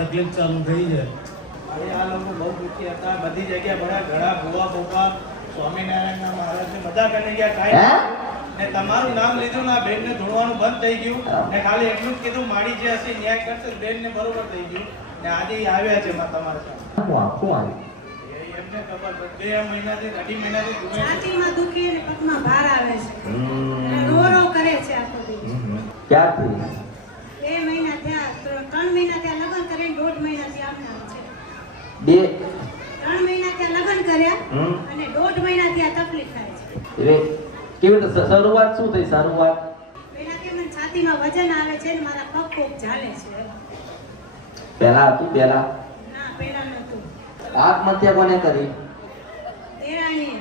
તકલીફ ચાલુ થઈ છે. હવે આ લોકો બહુ દુઃખી હતા. બધી જગ્યાએ બધા ઘણા ભૂવા બોપા સ્વામિનારાયણના મહારાજને બધા કરી ગયા કાંઈ ને તમારું નામ લીધું ને બેનને ધોળવાનું બંધ થઈ ગયું ને ખાલી એટલું જ કીધું માડી જે હશે ન્યાય કરશે બેનને બરોબર થઈ ગયું ને આજે આવ્યા છે માં તમારા સામે. એમને ખબર 2 મહિનાથી 2.5 મહિનાથી છાતીમાં દુખી અને પગમાં ભાર આવે છે અને રો રો કરે છે આખો દિવસ. ક્યાંથી 2 મહિના થયા 3 મહિના થયા લગ્ન કરીને 1.5 મહિનાથી આમને આમ છે. 3 મહિના ત્યાં લગ્ન કર્યા અને 1.5 મહિનાથી આ તકલીફ થાય છે. રે કેવી રીતે શરૂઆત શું થઈ? શરૂઆત પહેલા કે મને છાતીમાં વજન આવે છે ને મારા પગ કોક ઝાલે છે. પહેલા હતું? પહેલા ના, પહેલા નતું. આત્મહત્યા કોને કરી? દેરાણીએ.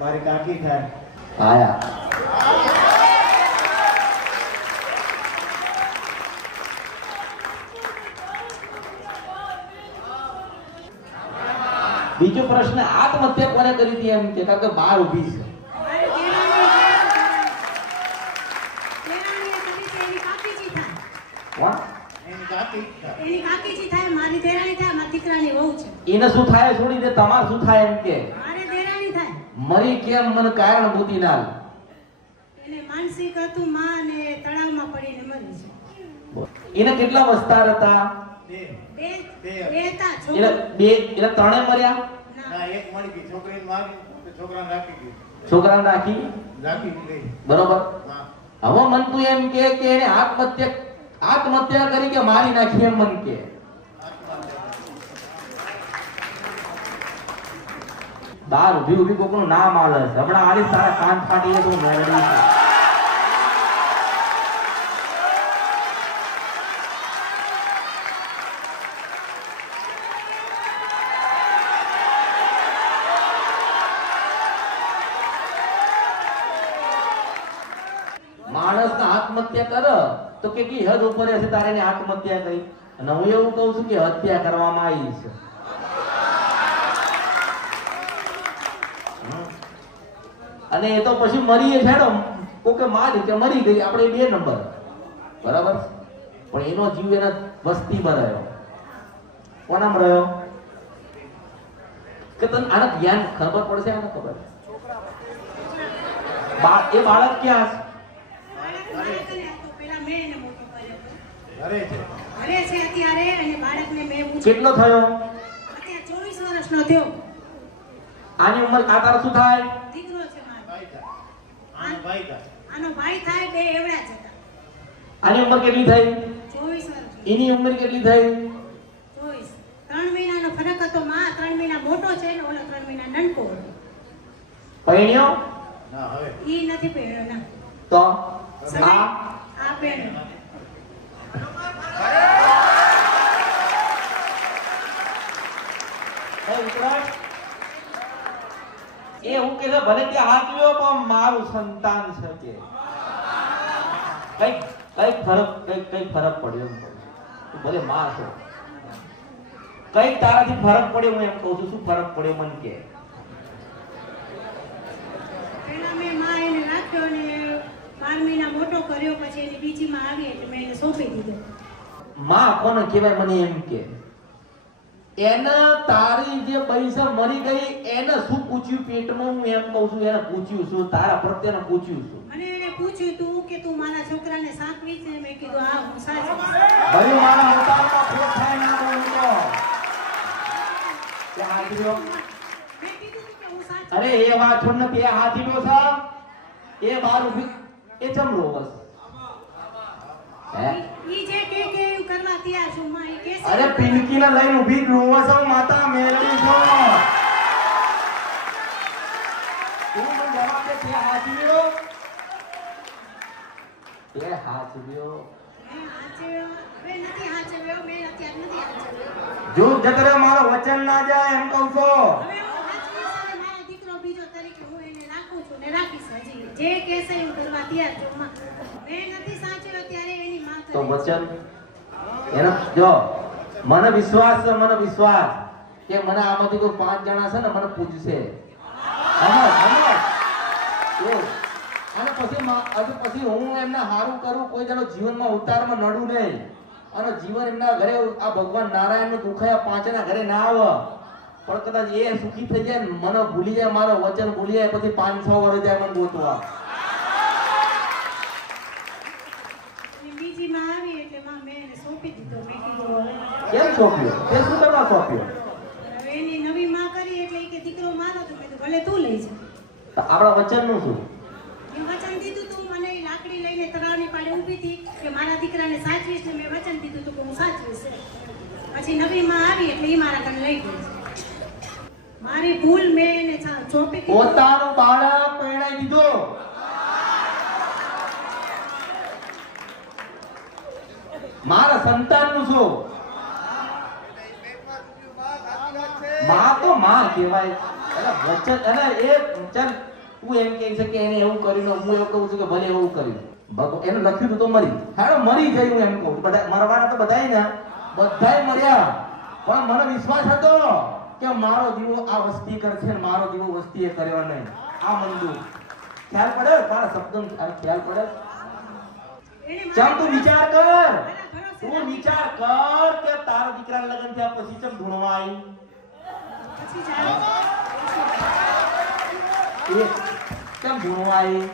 મારી કાકી થાય. આયા બીજો પ્રશ્ન, આત્મહત્યા કોને કરી હતી એમ કે કારણ કે બહાર ઊભી છે. દેરાણીએ કરી છે. એની કાકીજી થાય. કોણ? એની કાકી થાય. એની કાકીજી થાય. મારી દેરાણી થાય. મારી દીકરાની વહુ છે. એને શું થાય છોડી દે, તમારે શું થાય એમ કે? મારે દેરાણી થાય. મરી કેમ મને કારણ બુદ્ધિ ના એને માનસિક હતું માં ને તળાવમાં પડીને મરી છે. એને કેટલા વસ્તાર હતા? બે હતા. એટલે બે એટલે ત્રણે મર્યા? ના, એક મળી ગઈ. છોકરીને મારી તો છોકરાને રાખી ગઈ. છોકરાને રાખી ગઈ. બરોબર. હા. હવે મન તું એમ કે એને આત્મહત્યા કરી કે મારી નાખી એમ મન કે? બાર ઉભી ઉભી કોકનું નામ આવે છે. હમણાં આલી તારા કાન ફાટી તો મેળવી છે. માણસ આત્મહત્યા કરે તો કેટલી હદ ઉપર હશે તારે એને આત્મહત્યા કરી? અને હું એવું કહું છું કે હત્યા કરવામાં આવી છે. અને એ તો પછી મરીએ છેડો કોકે મારી કે મરી ગઈ, આપણે 2 નંબર બરાબર. પણ એનો જીવ એના વસ્તીમાં રહ્યો. કોનામાં રહ્યો? કે તને આને જ્ઞાન ખબર પડશે? આને ખબર એ બાળક ક્યાં છે? ઘરે છે અત્યારે અને બાળકને મેં કેટલો થયો? અત્યારે 24 વર્ષનો થયો. આની ઉંમર આ તારો શું થાય? દીકરો છે મારો. આનો ભાઈ થાય. આનો ભાઈ થાય. 2 એવડા જ હતા. આની ઉંમર કેટલી થઈ? 24 વર્ષ. એની ઉંમર કેટલી થઈ? 24. 3 મહિનાનો ફરક હતો. માં 3 મહિના મોટો છે ને ઓલો 3 મહિના નાનકો હતો. પૈણ્યો? ના, હવે ઈ નથી પહેર્યો ના. તો સમય આ પહેર્યો. એ હું કે ભલે ત્યાં હાથ લ્યો પણ મારું સંતાન છે કે કઈ ફરક પડ્યો એમ કહું છું. ભલે માં છો, કઈ તારાથી ફરક પડ્યો હું એમ કહું છું. શું ફરક પડ્યો મને કે? પહેલા મેં માં એને રાખ્યો ને 12 મહિના મોટો કર્યો. પછી એની બીજી માં આવી એટલે મેં એને સોંપી દીધો. માં કોને કહેવાય મને એમ કે? એના તારી જે પૈસા મરી ગઈ એને શું પૂછ્યું પેટમાં? હું એમ કહું છું એને પૂછ્યું શું? તારા પ્રત્યેને પૂછ્યું શું? મને એને પૂછ્યું તું કે તું મારા છોકરાને સાચવી છે? મેં કીધું હા હું સાચવીશ. ભાઈ મારા મોટામાં ફેર થાય ના બોલું તો કે હાથીઓ. મેં કીધું તું કે હું સાચવીશ. અરે એ વાત છોડ ને, તે હાથીનો સા એ બાર ઉભી એ ચમરો બસ હે ઈ જે કે એવું કરવા તૈયાર છું માં. ઈ કેસે અરે પિનકીને લઈને ઊભી રોવસો માતા મેલડી છો. તું મને જવાબ દે, તે હાથીઓ તે હાથીઓ મેં હાચવ્યો. મેં નથી હાચવ્યો. મેં અત્યારે નથી હાચવ્યો. જો જતરે મારો વચન ના જાય એમ કહું છો. હવે હું હાચવીશ અને મારો દીકરો બીજો તરીકે હું એને રાખું છું ને રાખીશ. હજી જે કેસે એવું કરવા તૈયાર છું માં. મેં નથી સાચવ્યો ત્યારે એની માં કરે તો વચન એનો જો મને વિશ્વાસ છે, મને વિશ્વાસ કે મને આમાંથી કોઈ 5 જણા છે ને મને પૂછશે અને પછી હું એમને હારું કરું, કોઈ જણો જીવનમાં ઉતારમાં નડું નહીં. અને જીવન એમના ઘરે આ ભગવાન નારાયણનું દુખાયા પાંચના ઘરે ના આવે, પણ કદાચ એ સુખી થઈ જાય ને મને ભૂલી જાય, મારો વચન ભૂલી જાય, પછી 500 વર્ષ જાય મને ગોતવા. અને બીજી માં આવી એટલે માં મેં એને સોંપી દીધો. મેં કીધું હવે કેમ સોંપ્યો? તે શું કરવા સોંપ્યો? હવે એની નવી માં કરી એટલે ઈ કે દીકરો મારો તો મેં કીધું ભલે તું લઈ જા. તો આપણા વચનનું શું? મેં વચન દીધું તું મને ઈ લાકડી લઈને તળાવની પાળે ઊભી હતી કે મારા દીકરાને સાચવીશ ને મેં વચન દીધું તું કે હું સાચવીશ. પછી નવી માં આવી એટલે ઈ મારા ઘરે લઈ ગઈ. મારી ભૂલ મેં એને ચોપી દીધી. પોતાનું બાળક પરણાઈ દીધો. મારા સંતાનનું શું? માં તો માં કહેવાય. એટલે વચન અને એ ચાલ તું એમ કહે છે કે એને એવું કર્યું, હું એવું કહું છું કે ભલે એવું કર્યું. એને લખ્યું હતું તો મરી, હાલો મરી જાય હું એમ કહું. બધા મરવાના તો બધાય ને, બધાય મર્યા, પણ મને વિશ્વાસ હતો કે મારો દીવો આ વસ્તી કરશે ને મારો દીવો વસ્તીએ કર્યો નહીં. આ મંદુ ખ્યાલ પડે? મારા શબ્દો ખ્યાલ પડે? એને ચમ તું વિચાર કર, મારા ભરોસે તું વિચાર કર કે તારા દીકરાના લગ્ન થયા પછી ચમ ધૂણવા આવી? પછી જાય એ કેમ ધૂણવા આવી?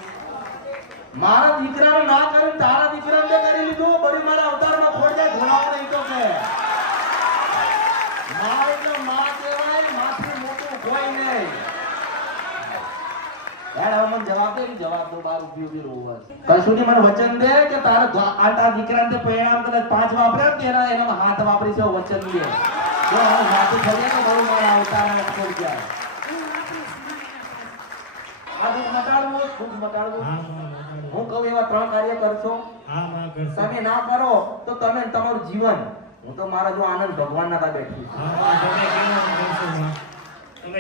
મારા દીકરાને ના કર્યું, તારા દીકરાને તે કરી લીધું. બળી મારા અવતારમાં ખોટ જાય, ધૂણાવો નહીં તો કે માં એટલે માં કહેવાય, માથી મોટું કોઈ નહીં. યાર હવે મને જવાબ દે, જવાબ દો. બાર ઉભી રોવા કશું નહીં. મને વચન દે કે તારા દીકરાને પરિણામ કદાચ 5 વાપર્યા તેના એના હાથ વાપરી છે. વચન દે જો હું માથું ફરીએ તો બહુ મારા અવતારના ખોટ જાય. હું વાપરીશ આ દુઃખ મટાડવું, દુઃખ મટાડવું. હું કહું એવા 3 કાર્ય કરશો. તમે ના કરો તો તમે તમારું જીવન, હું તો મારા જો આનંદ ભગવાન ના બેઠી છું.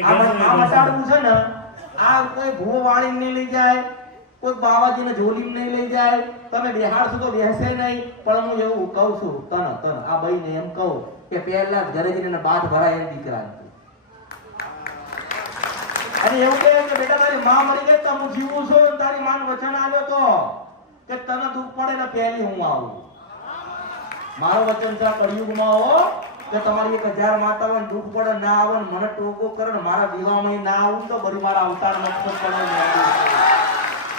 આ મટાડવું છે ને, આ કોઈ ભૂવો વાળી નહીં લઈ જાય, કોઈ બાવાજીને જોલી નહીં લઈ જાય. તમે બેહાડશો તો બેસે નહીં. પણ હું એવું કહું છું તને આ ભાઈને એમ કહું કે પહેલા ઘરે જઈને બાથ ભરાય એમ દીકરા. અને એવું કહે કે બેટા તારી માં મરી ગઈ તો હું જીવું છું, તારી માન વચન આવ્યો તો કે તને દુઃખ પડે ને પહેલી હું આવું. મારો વચન છે કળિયુગમાં હો કે તમારી 1000 માતાઓને દુઃખ પડે ના આવે ને મને ટોકો કરે ને મારા વિવાહમાં ના આવું તો બરી મારા અવતાર નક્ષત્ર પડે.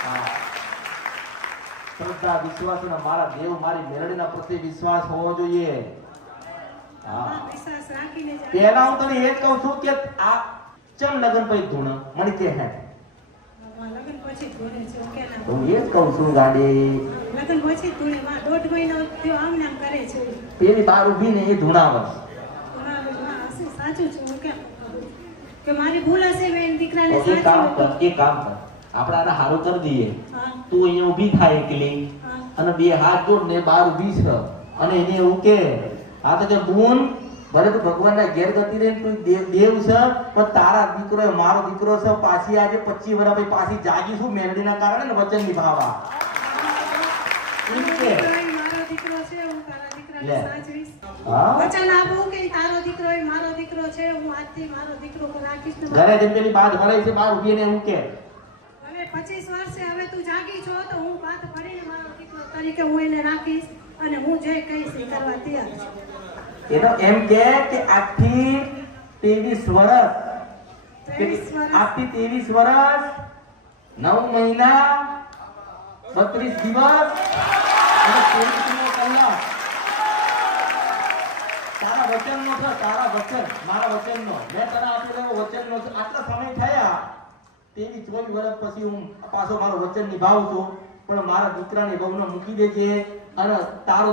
હા, શ્રદ્ધા વિશ્વાસ ને મારા દેવ મારી મેરડીના પ્રત્યે વિશ્વાસ હોવો જોઈએ. હા, વિશ્વાસ રાખીને જાય. પહેલા હું તને એ જ કહું છું કે આ ચમ લગન પછી ધૂણ મને કે હે લગ્ન પછી ધોને છે કે ના? હું એ જ કહું છું ગાડી લગ્ન પછી ધોને માં 1.5 મહિનો થયો આમ નામ કરે છે. પેલી બાર ઊભી ને એ ધૂણાવસ. સાચું છે. હું કેમ કે મારી ભૂલ હશે, મેં દીકરાને એક કામ કર, સાચવી. એક કામ કર, આપણે આને હારું કરી દઈએ. હા તું અહીંયા ઊભી થાય એકલી હા અને 2 હાથ જોડ ને બાર ઊભી છે અને એને એવું કે આ તો કે બૂન ભલે તું ભગવાનના ઘેર ગતિ રે તું દેવ છે, પણ તારા દીકરો મારો દીકરો છે. પાછી આજે 25 વર્ષ પછી પાછી જાગીશું મેરડીના કારણે ને વચન નિભાવવા. એમ કે મારો દીકરો છે, હું તારા દીકરાને લે. સાચવીશ. હા, વચન આપું કે તારો દીકરો એ મારો દીકરો છે, હું આજથી મારો દીકરો રાખીશ ને ઘરે જેમ પેલી બાદ ભરાય છે બાર ઊભી ને એવું કે હવે 25 વર્ષે હવે તું જાગી છો તો હું વાત ભરીને મારો દીકરો તરીકે હું એને રાખીશ અને હું જે કહીશ એ કરવા તૈયાર છું. એનો એમ કે આજથી 23 વર્ષ 23 વર્ષ આજથી 23 વર્ષ 9 મહિના 32 દિવસ અને 23 કલાક તારા વચનનો છે. તારા વચન મારા વચનનો મેં તને આપેલો વચનનો છે. આટલા સમય થયા 23-24 વર્ષ પછી હું પાછો મારો વચન નિભાવું છું. પણ મારા દીકરાને બહુને મૂકી દેજે અને તારો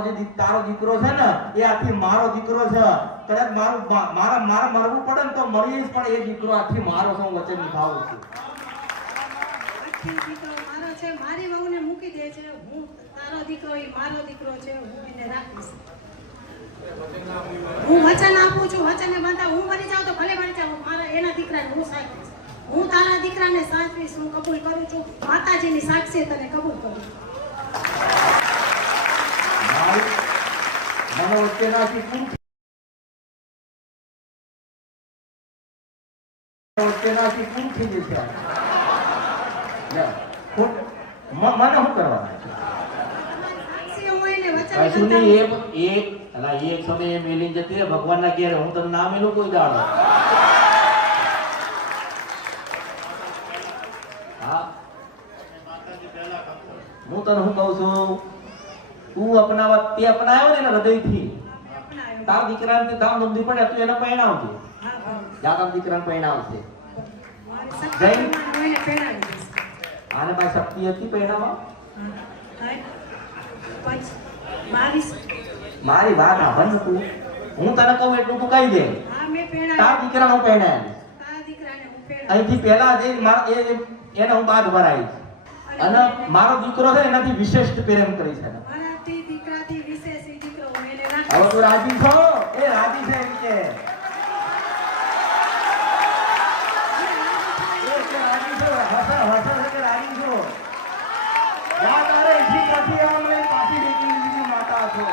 દીકરો છે ને એ આથી મારો દીકરો છે. કદાચ મારા મરવું પડે ને તો મરીશ, પણ એ દીકરો આથી મારો છે. હું વચન નિભાવું છું. આખી દીકરો મારો છે, મારી વહુને મૂકી દે છે. હું તારો દીકરો એ મારો દીકરો છે, હું એને રાખીશ. હું વચન આપું છું, વચનને બંધાવ. હું મરી જાઉં તો ભલે મરી જાઉં, મારા એના દીકરાને હું સાચવીશ. હું તારા દીકરાને સાચવીશ. હું કબૂલ કરું છું, માતાજીની સાક્ષી તને કબૂલ કરું છું. મને વચ્ચેનાથી કોણ થઈ જશે? મને શું કરવાના? સાક્ષી હું એને વચન કશું નહીં એક સમયે મેલી જતી રે ભગવાનના ઘેર હું તને ના મેલું કોઈ દાડો હા હું તને શું કહું છું તું તે અપનાવ્યો ને હૃદયથી તાર દીકરાને ધામ ધૂમથી પડે તું એને પરણાવજે તારા દીકરાને પરણાવશે આને પાસે શક્તિ હતી પરણાવવા મારી વાત સાંભળ તું હું તને કહું એટલું તું કહી દે તાર દીકરાને હું પરણાવીશ અહીંથી પહેલા એને હું બાદ ભરાઈશ અને મારો દીકરો છે એનાથી વિશેષ પ્રેમ કરીશ એને હવે તું રાજી છો એ રાજી છે એમ કે રાજી છો રાજી છો યા તારે એથી કાથી આમ લઈ પાછી નીકળી માતા છો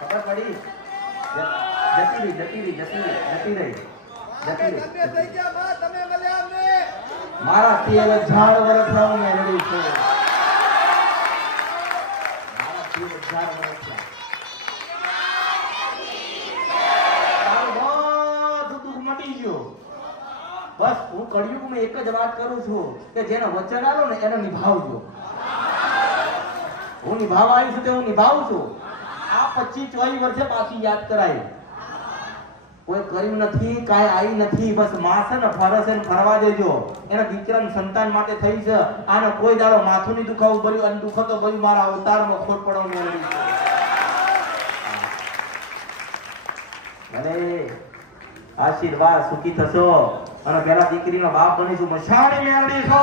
ખબર પડી જતી રહી મારા 13,000 વર્ષના હું મેળવી છું મારા 13,000 વર્ષના બધું દુઃખ મટી ગયું બસ હું કળિયુગમાં એક જ વાત કરું છું કે જેને વચન આલો ને એને નિભાવજો હું નિભાવવા આવી છું તે હું નિભાવું છું આ 25-24 વર્ષે પાછી યાદ કરાય કોઈ કર્યું નથી કાંઈ આવી નથી બસ માં છે ને ફરશે ને ફરવા દેજો એના દીકરાના સંતાન માટે થઈ છે આને કોઈ દાડો માથું નહીં દુખાવું ભર્યું અને દુખતો ભર્યું મારા અવતારમાં ખોટ પડવાનું મેળવી ભલે આશીર્વાદ સુખી થશો અને પેલા દીકરીનો બાપ બનીશું મશાણી મેળવી છો